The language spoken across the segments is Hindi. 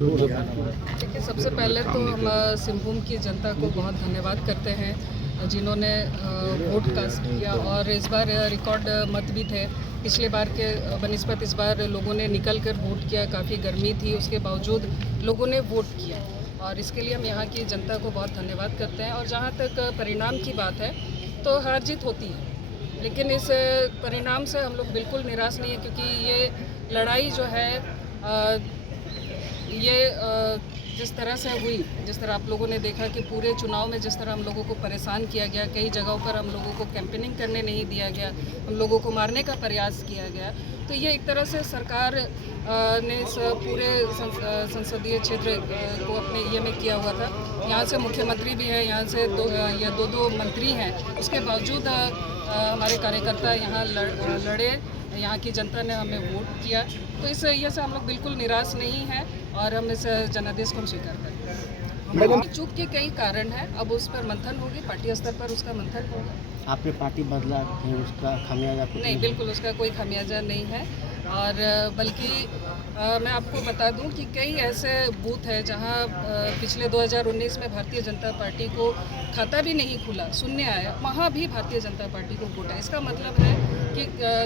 देखिए, सबसे पहले तो हम सिंहभूम की जनता को बहुत धन्यवाद करते हैं जिन्होंने वोट कास्ट किया और इस बार रिकॉर्ड मत भी थे। पिछले बार के बनिस्बत इस बार लोगों ने निकल कर वोट किया। काफ़ी गर्मी थी, उसके बावजूद लोगों ने वोट किया और इसके लिए हम यहाँ की जनता को बहुत धन्यवाद करते हैं। और जहाँ तक परिणाम की बात है तो हार जीत होती है, लेकिन इस परिणाम से हम लोग बिल्कुल निराश नहीं है, क्योंकि ये लड़ाई जो है जिस तरह से हुई, जिस तरह आप लोगों ने देखा कि पूरे चुनाव में जिस तरह हम लोगों को परेशान किया गया, कई जगहों पर हम लोगों को कैंपेनिंग करने नहीं दिया गया, हम लोगों को मारने का प्रयास किया गया, तो ये एक तरह से सरकार ने इस पूरे संसदीय क्षेत्र को अपने ये में किया हुआ था। यहाँ से मुख्यमंत्री भी है, यहाँ से दो मंत्री हैं, उसके बावजूद हमारे कार्यकर्ता यहाँ लड़े, यहाँ की जनता ने हमें वोट किया। तो इस ये से हम लोग बिल्कुल निराश नहीं हैं और हम इस जनादेश को स्वीकार करते हैं। चूक के कई कारण हैं, अब उस पर मंथन होगी, पार्टी स्तर पर उसका मंथन होगा। आपने पार्टी बदला है, उसका खामियाजा नहीं, बिल्कुल उसका कोई खामियाजा नहीं है। और बल्कि मैं आपको बता दूं कि कई ऐसे बूथ हैं जहां पिछले 2019 में भारतीय जनता पार्टी को खाता भी नहीं खुला, शून्य आया, वहां भी भारतीय जनता पार्टी को वोट है। इसका मतलब है कि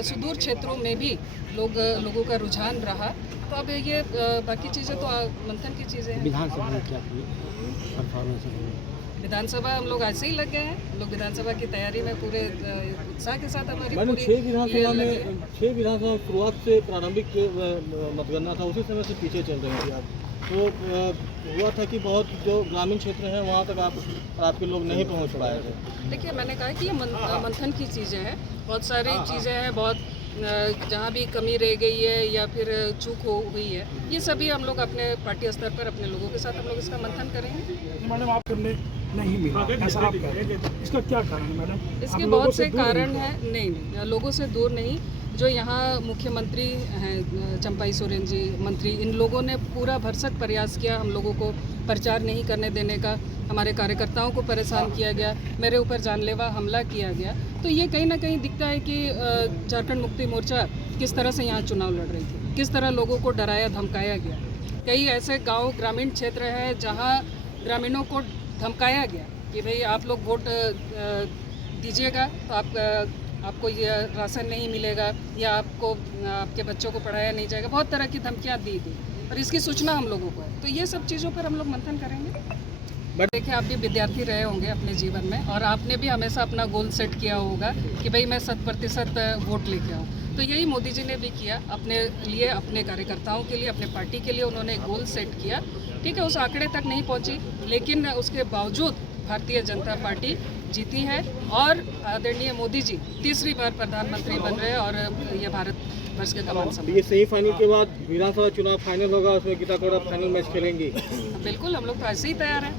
सुदूर क्षेत्रों में भी लोगों का रुझान रहा। तो अब ये बाकी चीज़ें तो मंथन की चीज़ें हैं। विधानसभा में क्या परफॉर्मेंस है? विधानसभा हम लोग ऐसे ही लग गए हैं। हम लोग विधानसभा की तैयारी में पूरे उत्साह के साथ हमारी मैडम 6 विधानसभा शुरुआत से प्रारंभिक मतगणना था, उसी समय से पीछे चल रही थी आप, तो हुआ था कि बहुत जो ग्रामीण क्षेत्र हैं वहाँ तक आपके लोग नहीं पहुँच पाए थे। देखिए, मैंने कहा कि ये मंथन की चीज़ें हैं, बहुत सारी चीज़ें हैं, बहुत जहाँ भी कमी रह गई है या फिर चूक हुई है, ये सभी हम लोग अपने पार्टी स्तर पर अपने लोगों के साथ हम लोग इसका मंथन करेंगे। मैडम, आप करने नहीं मिला ऐसा आप कह रहे हैं, इसका क्या कारण है मैडम? इसके बहुत से कारण हैं। नहीं, लोगों से दूर नहीं। जो यहाँ मुख्यमंत्री हैं चंपाई सोरेन जी, मंत्री, इन लोगों ने पूरा भरसक प्रयास किया हम लोगों को प्रचार नहीं करने देने का, हमारे कार्यकर्ताओं को परेशान किया गया, मेरे ऊपर जानलेवा हमला किया गया। तो ये कहीं ना कहीं दिखता है कि झारखंड मुक्ति मोर्चा किस तरह से यहाँ चुनाव लड़ रही थी, किस तरह लोगों को डराया धमकाया गया। कई ऐसे गाँव ग्रामीण क्षेत्र हैं जहाँ ग्रामीणों को धमकाया गया कि भाई आप लोग वोट दीजिएगा तो आपको ये राशन नहीं मिलेगा या आपको आपके बच्चों को पढ़ाया नहीं जाएगा। बहुत तरह की धमकियाँ दी गई और इसकी सूचना हम लोगों को है। तो ये सब चीज़ों पर हम लोग मंथन करेंगे। देखिए, आप भी विद्यार्थी रहे होंगे अपने जीवन में और आपने भी हमेशा अपना गोल सेट किया होगा कि भाई मैं 100% वोट लेके आऊँ। तो यही मोदी जी ने भी किया अपने लिए, अपने कार्यकर्ताओं के लिए, अपने पार्टी के लिए उन्होंने एक गोल सेट किया। ठीक है, उस आंकड़े तक नहीं पहुँची, लेकिन उसके बावजूद भारतीय जनता पार्टी जीती है और आदरणीय मोदी जी तीसरी बार प्रधानमंत्री बन रहे हैं और ये भारत वर्ष के कमान संभाल। ये सेमीफाइनल के बाद विधानसभा चुनाव फाइनल होगा, उसमें गीता कोड़ा फाइनल मैच खेलेंगी? बिल्कुल, हम लोग तो ऐसे ही तैयार हैं।